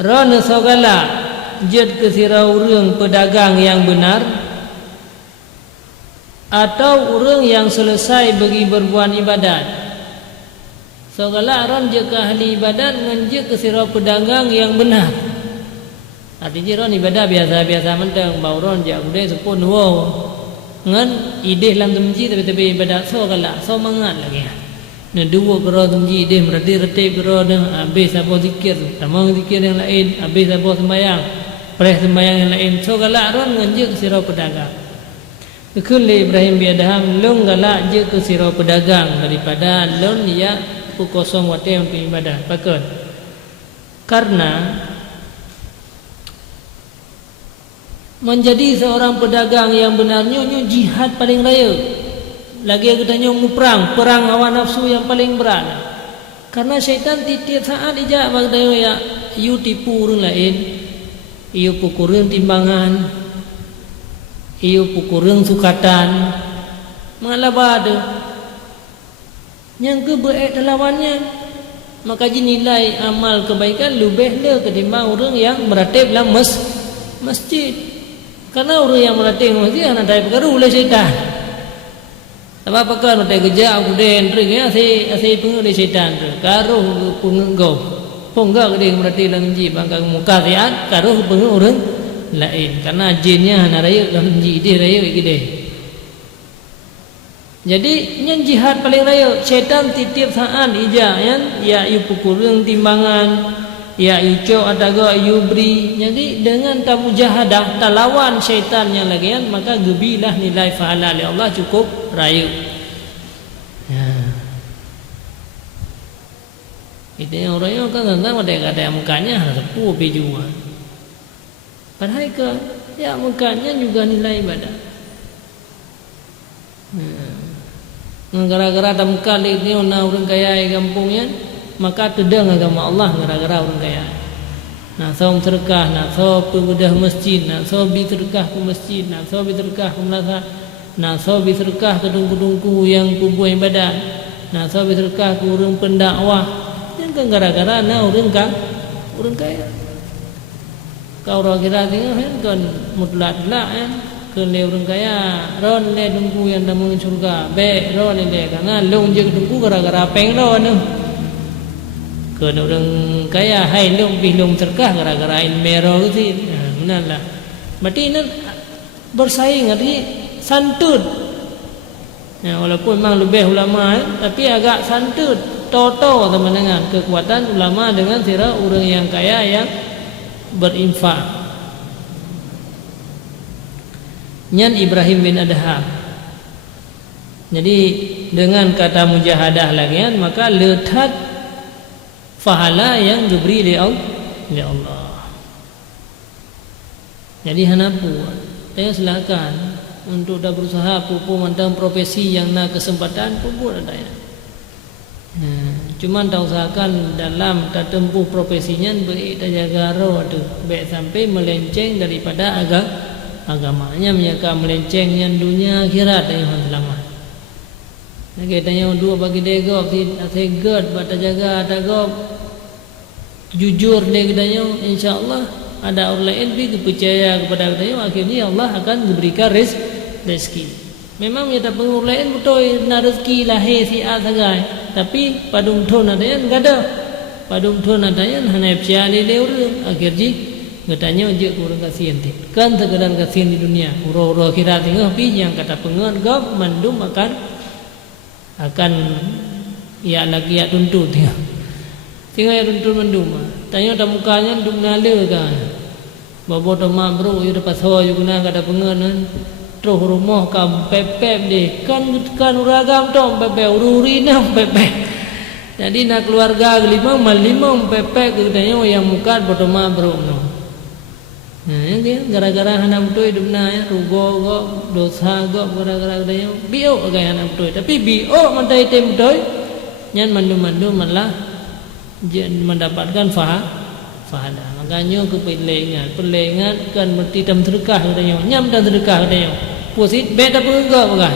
Rana segala jad kesirau urang pedagang yang benar atau orang yang selesai bagi berbuat ibadat. Segala orang jika ahli ibadat nganjek ke sirau pedagang yang benar. Artinya orang ibadat biasa-biasa mentang bauron jak udah sepun wow. Ngan ide lam temji tapi ibadat segala so mangat lagi. Nah dua kero temji ide merati-rati kero dah habis apa zikir, tamang zikir yang lain, habis apa sembahyang, pres sembahyang yang lain. Segala orang nganjek ke sirau pedagang. Kekuli Ibrahim bin Adham long galak je ke sirau pedagang daripada long dia kosong waktu untuk ibadah. Pakon. Karena menjadi seorang pedagang yang benarnya jihad paling raya. Lagi katanya perang hawa nafsu yang paling berat. Karena syaitan tiap saat ijak bagdaya ya you tipu orang lain, you pukul orang timbangan. Iyo pukurang sukatan malah bada yang kebaik lawannya maka nilai amal kebaikan lebih le ketimbang orang yang meratib dalam masjid. Karena orang yang meratib masjid anak dari perkara oleh syaitan. Apa kan ada kerja aku den ring ya saya pun oleh syaitan tu karo pengenggo ponggak dia meratib dalam masjid bangkang muka siat karo pengeng orang lain karena jinnya hana raya dalam jihad raya gede. Jadi yang jihad paling raya syaitan tiap saat ija ya you pukul yang timbangan ya you cok ataga you beri. Jadi dengan kamu jahadah talawan syaitannya lagi maka gebilah nilai pahala oleh Allah cukup raya. Ya. Itu yang orangnya kan tentang ada mukanya ada sepuh pejuan. Padahal ke ya mukanya juga nilai ibadah. Gara-gara ada muka ni orang kaya di kampungnya maka tedang agama Allah gara-gara orang kaya. Nak saum sedekah, nak saum bedah masjid, nak saum sedekah ke masjid, nak saum sedekah ke melasa, nak saum sedekah ke dungku-dungku yang kubur ibadah, nak saum sedekah ke orang pendakwah. Yang kan gara-gara orang kaya. Kau orang kira tengok kan mutlak ke le orang kaya ron le dungku yang dah mung surga be ron le karena long je dungku gara-gara peng ron ke orang kaya hai long bilong terkah gara-gara in mero gitu benar lah. Berarti ini bersaing arti santun ya, walaupun memang lebih ulama tapi agak santun toto teman dengan kekuatan ulama dengan sira orang yang kaya yang berinfak. Nyan Ibrahim bin Adham. Jadi dengan kata mujahadah lagi maka letak pahala yang diberi oleh Allah. Jadi hanapu saya silakan untuk dah berusaha pupu mantang profesi yang nak kesempatan pupu ada ya. Cuma tak usahakan dalam tak tempuh profesinya beri tak jaga roh tu baik sampai melenceng daripada agamanya menyaka melencengnya dunia akhirat yang selamat. Kita yang dua bagi degop segat bata jaga ada gop jujur dia katanya insyaallah ada orang lain bi percaya kepada katanya akhirnya Allah akan memberikan rezeki. Memang kita pengur lain betul na rezeki lahir si asagai tapi padung thon adanya enggak ada. Padung thon adanya hanya percaya dia orang akhirnya katanya je kurang kasihan ti. Kan sekedar kasihan di dunia. Uro-uro akhirat tengah pi yang kata pengen gop mandum akan ya lagi ya tuntut ya. Tinggal ya tuntut mandum. Tanya tak mukanya dum nale kan. Babo mak bro you dapat ho you guna kada pengen terus rumah kam pepep deh. Kan uragam tom pepep ururi nang pepep. Jadi nak keluarga lima pepep katanya yang muka bodo mak bro no. Nah, dia gara-gara hanam tu hidupnya ya rugo go dosa go gara-gara dia bio gaya hanam tu tapi bio mantai tem tu nyan mandu malah mendapatkan fahadah makanya pelengan kan berarti tam sedekah dia nyam dan sedekah dia pusit beda pun go bagai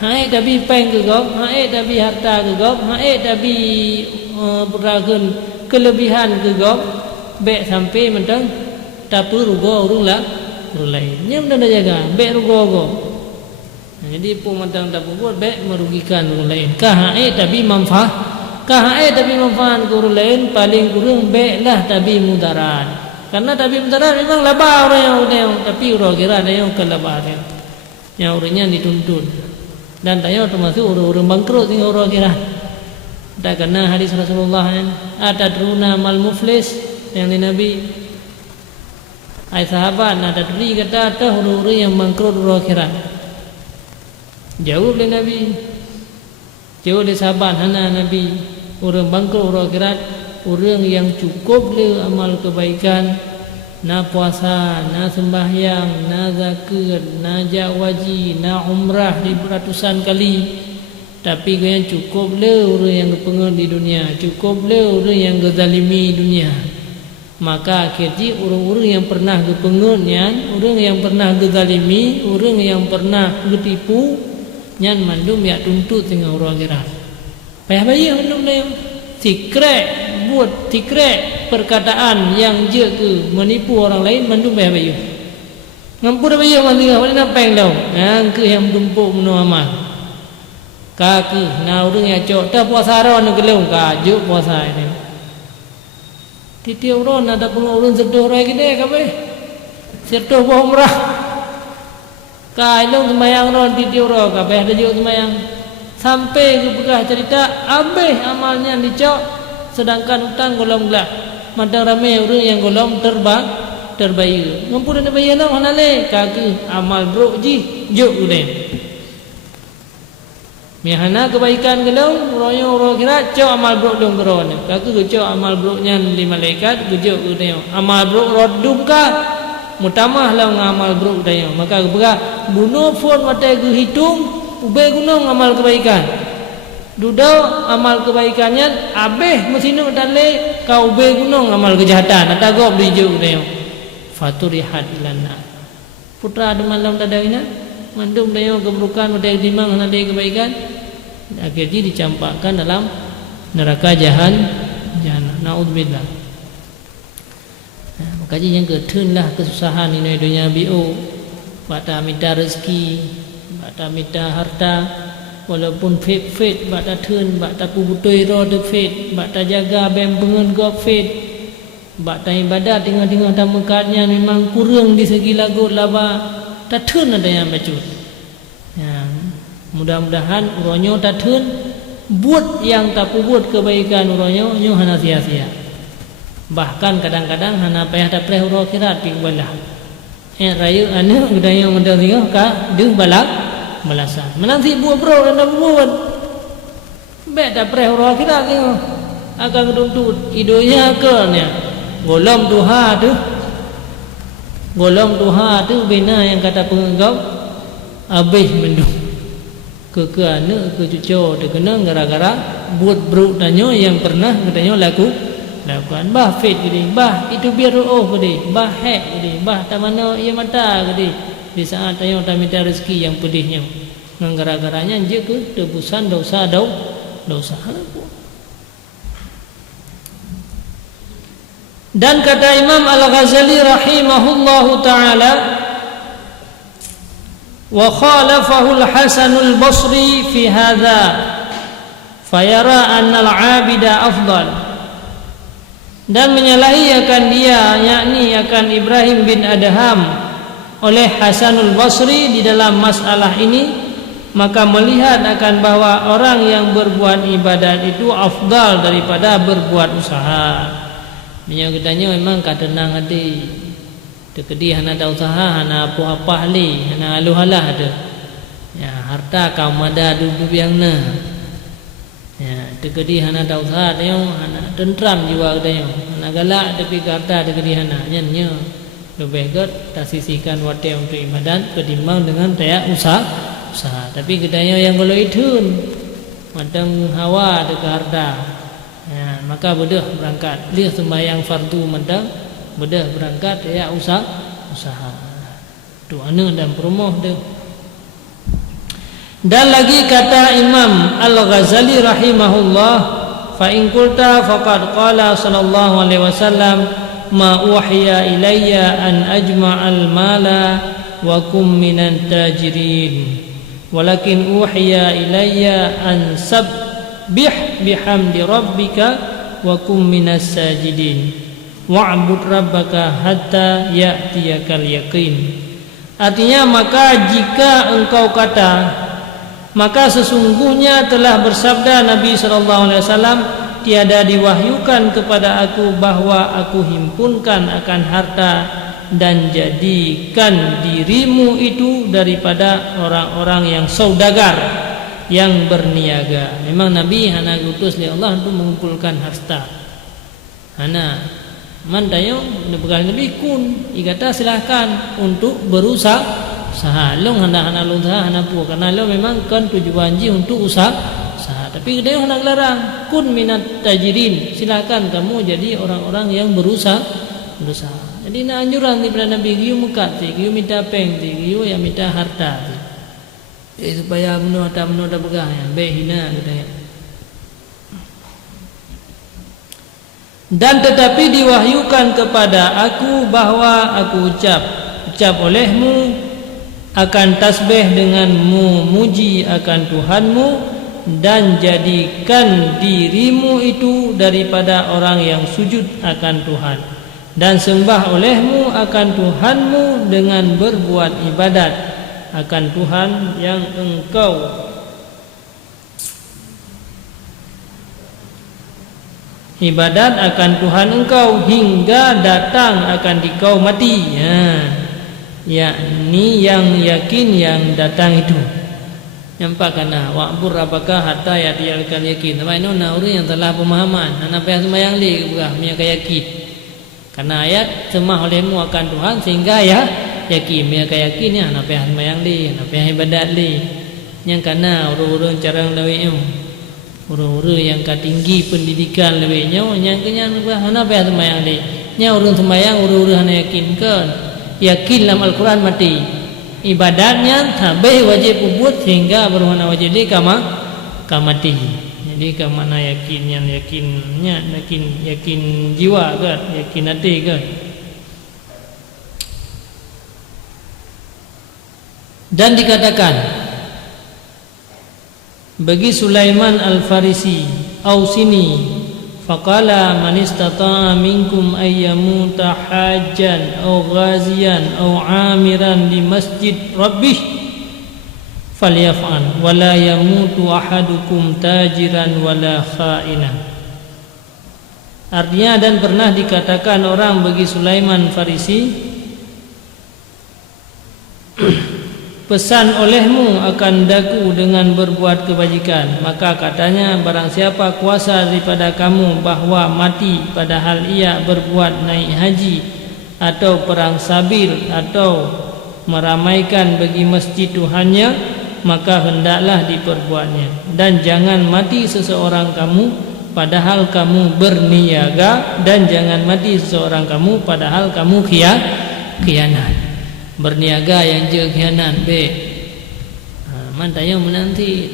hai tapi peng ke go hai tapi harta ke go hai tapi beragun kelebihan ke go be sampai mentang tapi rugo urung lah lain nyam dan jaga be rugo go jadi pemantang tak buat be merugikan orang lain kahae tapi manfaat ke orang lain paling kurang be lah tapi mudarat karena tapi mudarat memang labah orang yang tapi orang kira ada yang kelabah yang orangnya dituntut dan tanya termasuk orang bangkrut dengan orang kira tak kena hadis Rasulullah atadruna mal muflis yang di Nabi ai sahabat ada duri kata orang-orang yang bangkrut orang akhirat. Jauh dari Nabi. Jauh dari sahabat hana Nabi. Orang bangkrut orang akhirat, orang yang cukup le amal kebaikan, na puasa, na sembahyang, na zakat, na jawaji, na umrah di ratusan kali. Tapi yang cukup le orang yang kepengen di dunia, cukup le orang yang kezalimi dunia. Maka akhirnya orang-orang yang pernah kepengunyan, orang yang pernah kezalimi, orang yang pernah ketipu, nyan mandum ya tuntut dengan orang akhirat. Payah bayi mandum dia buat secret perkataan yang je ke menipu orang lain mandum payah bayi. Ngampur bayi mandum apa nak peng lau? Yang ke yang tumpuk menu amal. Kaki, na orang yang cok, dah puasa ron gelung kajuk puasa ini. Titi orang ada pengurun sedoh rai gede kape sedoh umrah kailung semayang ron titi orang kape ada juga semayang sampai ke bekah cerita abeh amalnya dicok sedangkan utang golong gelap madang ramai orang yang golong terbayar ngampun ada bayar nak mana le kaki amal bro ji juk udah mihana kebaikan gelong royo ro kira cok amal bro dong geron kaku cok amal bro nyan di malaikat gujuk udeo amal bro rodum ka mutamah lah ngamal bro udeo maka bega bunuh phone mate gu hitung ube gunung amal kebaikan dudau amal kebaikannya abeh mesinu dale ka ube gunung amal kejahatan ada gob dijuk udeo faturihat ilana putra ada malam dadawina mandum dayo keburukan mate dimang ada kebaikan akhirnya dicampakkan dalam neraka jahanam naudzubillah. Makanya yang ketunlah kesusahan ini dunia bio bata minta rezeki bata minta harta walaupun fit bata tun bata pubutoi ro de fit bata jaga bem bengen go fit bata ibadat tengah-tengah tamukatnya memang kurang di segi lagu laba tatun ada yang bacut ya, mudah-mudahan uronyo tatun buat yang tak buat kebaikan uronyo nyo hana sia-sia bahkan kadang-kadang hana payah tak preh uro kirat ping balah rayu anu udaya modal tengok ka deung balak balasan menanti buat bro dan buat be tak preh uro kirat tengok akan tuntut idonya kernya golom duha tu bina yang kata penggap habis mendung ke anak ke cucu terkena gara-gara buat bro tanyo yang pernah katanya lakukan bah fit gede bah itu biar oh gede bah hek gede bah tak mana ia mata gede di saat tayong minta rezeki yang pedihnya nang gara-garanya je ke tebusan dosa pun. Dan kata Imam Al-Ghazali rahimahullahu ta'ala, wa khalafahu Al-Hasan Al-Basri fi hadha fayara anna al-'abida afdal, dan menyalahi akan dia, yakni akan Ibrahim bin Adham oleh Hasanul Basri di dalam masalah ini, maka melihat akan bahwa orang yang berbuat ibadat itu afdal daripada berbuat usaha. Minyak katanya memang katenang ade tekedi hana ada usaha, hana apa-apa li, hana aluhalah ada ya harta kaum ada duduk yang na ya tekedi hana ada usaha tayong hana tentram jiwa katanya, hana galak tapi harta tekedi hana nyannya lebih gat tasisikan wate untuk ibadat ketimbang dengan taya usaha. Tapi katanya yang kalau itu macam hawa dekat harta ya, maka bedah berangkat lihat sembahyang fardu mentang bedah berangkat ya usaha tu anu dan promoh tu. Dan lagi kata Imam Al-Ghazali rahimahullah, fa in qulta faqad qala sallallahu alaihi wasallam ma uhiya ilayya an ajma'al mala wa kum minan tajirin walakin uhiya ilayya an sabbih bihamdi rabbika wa kum minas sajidin wa'bud rabbaka hatta ya'tiyakal yaqin. Artinya, maka jika engkau kata, maka sesungguhnya telah bersabda Nabi SAW, tiada diwahyukan kepada aku bahwa aku himpunkan akan harta dan jadikan dirimu itu daripada orang-orang yang saudagar, yang berniaga. Memang Nabi hana diutus oleh Allah untuk mengumpulkan harta. Hana mandayo begal Nabi kun igata silahkan untuk berusaha. Long hana usaha hana pu karena lo memang kan tujuan ji untuk usaha. Tapi dia hendak larang kun minat tajirin, silakan kamu jadi orang-orang yang berusaha. Jadi nak anjuran daripada Nabi giu mekat, giu minta peng, giu yang minta harta. Supaya menua tak begah ya, behina katanya. Dan tetapi diwahyukan kepada aku bahwa aku ucap olehmu akan tasbih dengan memuji akan Tuhanmu, dan jadikan dirimu itu daripada orang yang sujud akan Tuhan, dan sembah olehmu akan Tuhanmu dengan berbuat ibadat akan Tuhan yang engkau ibadat akan Tuhan engkau hingga datang akan dikau mati. Yakni yang yakin yang datang itu. Nampak kana wa'bur rabbaka hatta yatiyakal yakin. Apa itu orang yang telah pemahaman. Ana payah sembahyang li berah punya yakin. Karena ayat semah olehmu akan Tuhan sehingga ya yakin. Punya yakin ya ana payah sembahyang li, ana payah ibadat li. Yang kana urang-urang carang lawih urang-urang yang katinggi pendidikan lawihnya yang kenya ana payah sembahyang li. Nya urang sembahyang urang-urang hana yakinkan. Yakin dalam Al-Quran mati. Ibadatnya tabih wajib ubud sehingga berwana wajib di kamati. Jadi ke mana yakin yang yakinnya yakin jiwa ke, yakin hati ke. Dan dikatakan bagi Sulaiman Al-Farisi, ausini faqala man istata'a minkum ayyamuta hajjan aw ghaziyan aw amiran di masjid rabbih falyaf'al wala yamutu ahadukum tajiran wala kha'ina. Artinya, dan pernah dikatakan orang bagi Sulaiman Farisi, pesan olehmu akan daku dengan berbuat kebajikan. Maka katanya, barang siapa kuasa daripada kamu bahwa mati padahal ia berbuat naik haji atau perang sabil atau meramaikan bagi masjid Tuhannya, maka hendaklah diperbuatnya. Dan jangan mati seseorang kamu padahal kamu berniaga, dan jangan mati seseorang kamu padahal kamu khianat. berniaga yang je khianat be. Mantanya menanti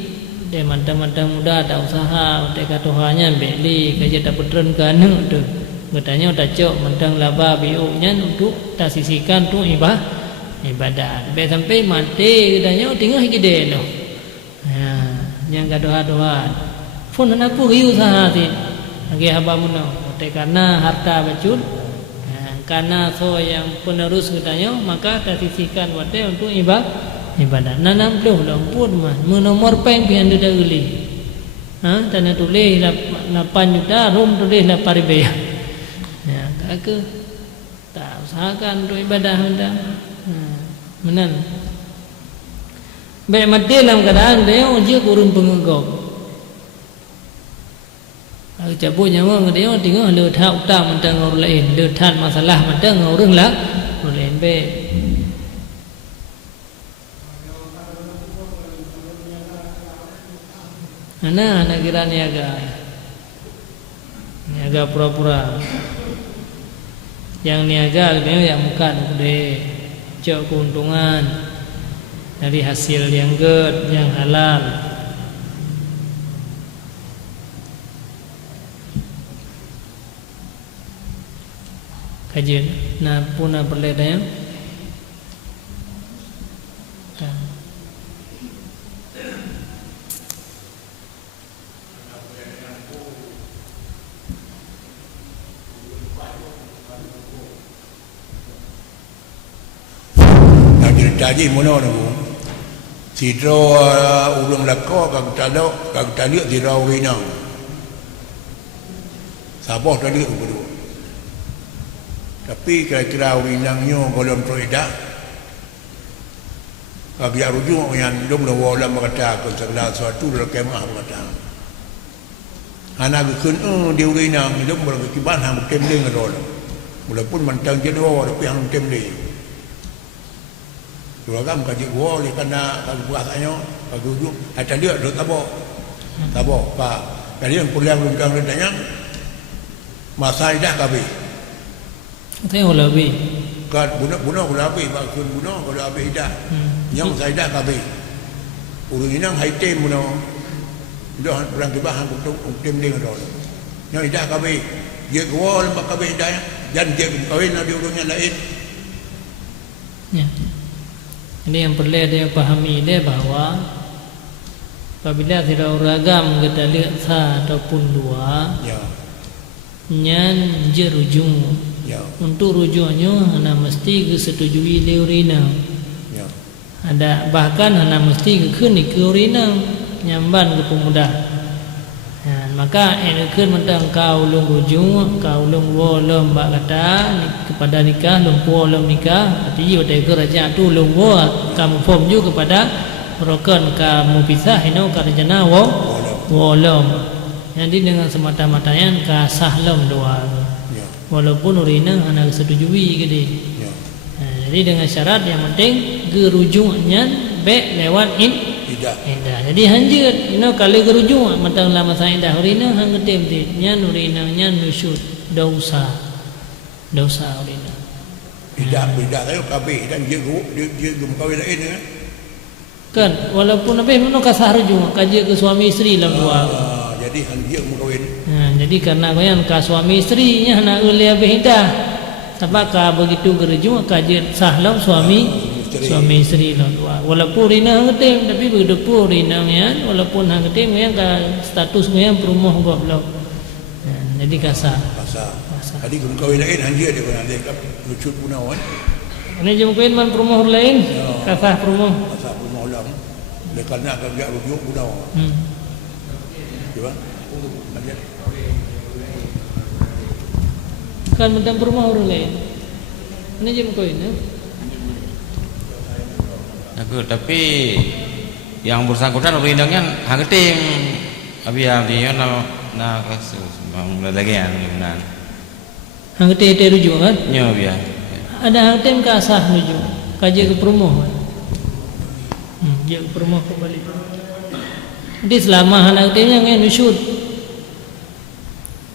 de mantang-mantang muda ada usaha de katohanya beli kerja tak petren kan tu. Katanya tak cok mantang laba biuknya untuk tak sisihkan tu ibadat. Be sampai mati katanya tinggal gede lo. Yang doa-doa. Pun nak pergi usaha ti. Lagi haba muno. Karena harta bacun. Karena so yang penerus katanya maka tak sisihkan wate untuk ibadat. Nanam belum pun mah. Menomor peng pian dah uli. Tanah tulis 8 juta, rum tulis 8 ribu. Ya, aku tak usahakan untuk ibadah dah. Menan. Baik mati dalam keadaan dia je kurun pengegok. Aku cabut nyawa dia tengok le thak utang mentang orang lain, le than masalah mentang orang lain be. Anak kira niaga pura-pura. Yang niaga memang yang bukan gede, cok keuntungan dari hasil yang gede, yang halal. Kajian, na puna perledanya. Jadi mana tu? Sidra ulung laka kau tak lihat sidra wina. Sabah tak lihat berdua. Tapi kira-kira winangnya kalau beredak, kalau dia rujuk yang dom lawa dalam kata segala sesuatu dalam kemah kata. Anak kekun dia winang dom berkiban hang temleng rol. Walaupun mantang jedoh tapi hang temleng. Program kaji gua oleh kerana buatannya bagi ujung ada dia dok tabok pak jadi yang kuliah belum kang redanya masa dah kabeh tengok lebih kan bunuh kalau habis maksud bunuh kalau habis dah yang saya dah kabeh urang inang haitem bunuh dah perang kebah hang tim ding rol yang dah kabeh dia gua lembak kabeh dah dan dia kawin ada urangnya lain ya. Ini yang perlu dia pahami dia bahawa apabila tidak ragam kita lihat sah ataupun dua, ya. Nyan je rujung. Ya. Untuk rujuknya hana mesti kesetujui leurina. Ya. Ada bahkan hana mesti kekuni ke urina nyamban ke pemuda. Maka enakan mentang kau ulung rujung, kau ulung wolom bak kata kepada nikah, lumpuh wolom nikah. Artinya pada kerajaan tu ulung wo kamu form juga kepada rokon kamu pisah ino kerajaan wolom. Jadi dengan semata-matanya kasah lom doa. Walaupun urina hana setujui gede. Jadi dengan syarat yang penting gerujungnya be lewat indah. Jadi hanjut ino kali gerujung mentang lama saya indah urina hang getem nyan urina nyan nusyud dosa urina. Tidak ayo kabeh dan dia gum kawin lain kan walaupun apa ino kasah rujung kaji ke suami isteri dalam dua. Jadi hanjut mukawin. Jadi karena koyan ka suami istrinya hana ulia behidah. Sebab ka begitu gerujung kaji sah lam suami isteri lah dua. Walaupun rina ngetem tapi begitu pun rina yang walaupun hang ngetem yang ka status yang perumah gua belum. Jadi kasar. Tadi gum kawin lain hanjut dia pun ada kap lucut punawan. Ini jom kawin man perumah lain kasar perumah. Kasar perumah ulang. Lekas nak kerja rujuk punawan. Coba. Kan mentang perumah orang lain. Ini jom kawin tapi yang bersangkutan urindangnya hang keting abi dia na kasus lagi yang benar hang keting rujuk kan nyo biya ada hang keting ka asah rujuk kaji ke perumah dia ke perumah kembali di selama hang ketingnya ngan nusyud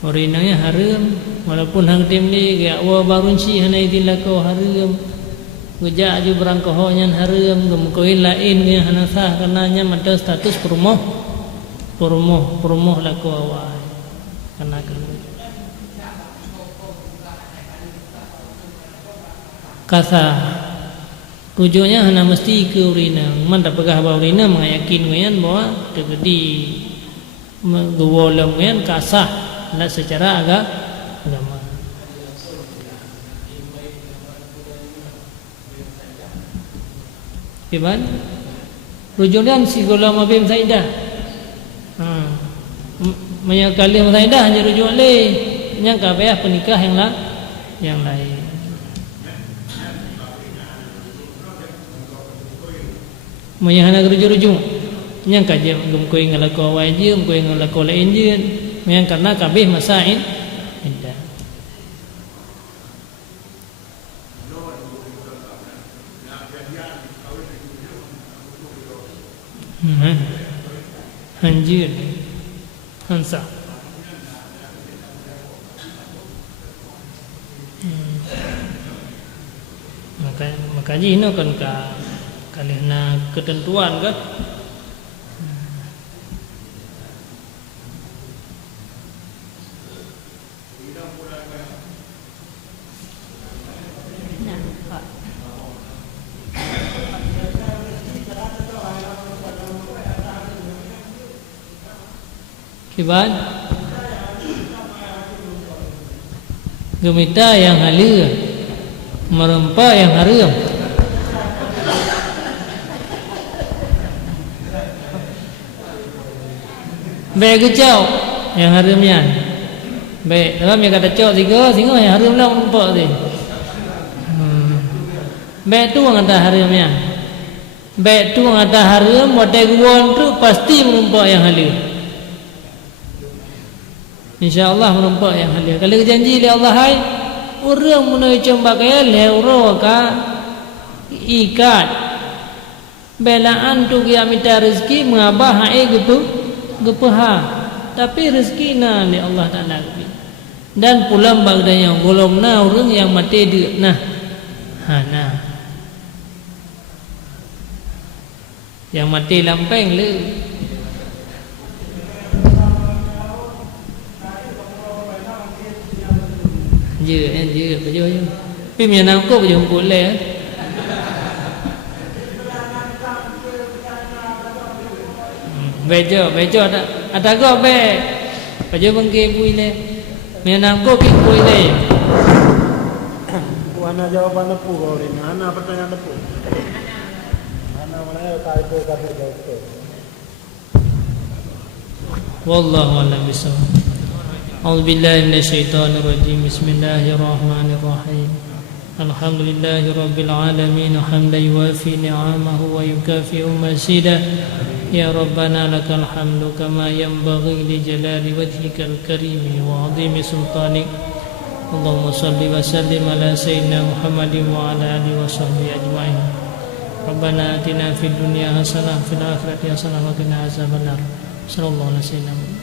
urindangnya haram walaupun hang keting ni ga wa barunci hana idin lako haram Gejak aju berangkohonya harum gemkoin lain nya hanasah karenanya ada status perumoh laku awal karena kasa rujuknya hanya mesti ke urina mantap pegah bahawa urina mengayakin ngayan bahwa terjadi menggolong ngayan kasah lah secara agama. Iban rujuknya si golong mabim saidah menyakali saidah hanya rujuk le nyangka payah penikah yang lain. Mayahana rujuk-rujuk nyangka je gemkoi ngalako awai je gemkoi ngalako lain je yang karena kabeh masain indah. Hanjir hansa maka ini kan kalihna ketentuan kan kiban gemita yang halir merempah yang harum baik kecau yang harumnya baik dalam yang kata cok singa yang harum lah merempah tu baik tu yang kata harumnya baik tu yang kata harum wadai guan tu pasti merempah yang halir. InsyaAllah merempak yang halia. Kalau janji oleh Allah hai orang menuju cembagai leuro ka ikat belaan tu dia minta rezeki mengabah hai gepeha tapi rezeki na oleh Allah Taala dan pulang bagda yang golong na orang yang mati dia nah hana yang mati lampeng le je baju je pi mian ko baju boleh bejo ada go be baju bangke pui le mian ko pi pui le Ana jawaban lepu kau ni. Ana pertanyaan lepu. Ana mana kai ko kabur kau. Wallahu a'lam bishawab. أعوذ بالله من الشيطان الرجيم بسم الله الرحمن الرحيم الحمد لله رب العالمين حمدا يوافي نعمه ويكافئ مزيده يا ربنا لك الحمد كما ينبغي لجلال وجهك الكريم وعظيم سلطانك اللهم صل وسلم على سيدنا محمد وعلى آله وصحبه أجمعين ربنا آتنا في الدنيا حسنة وفي الآخرة حسنة وقنا عذاب النار صلى الله عليه وسلم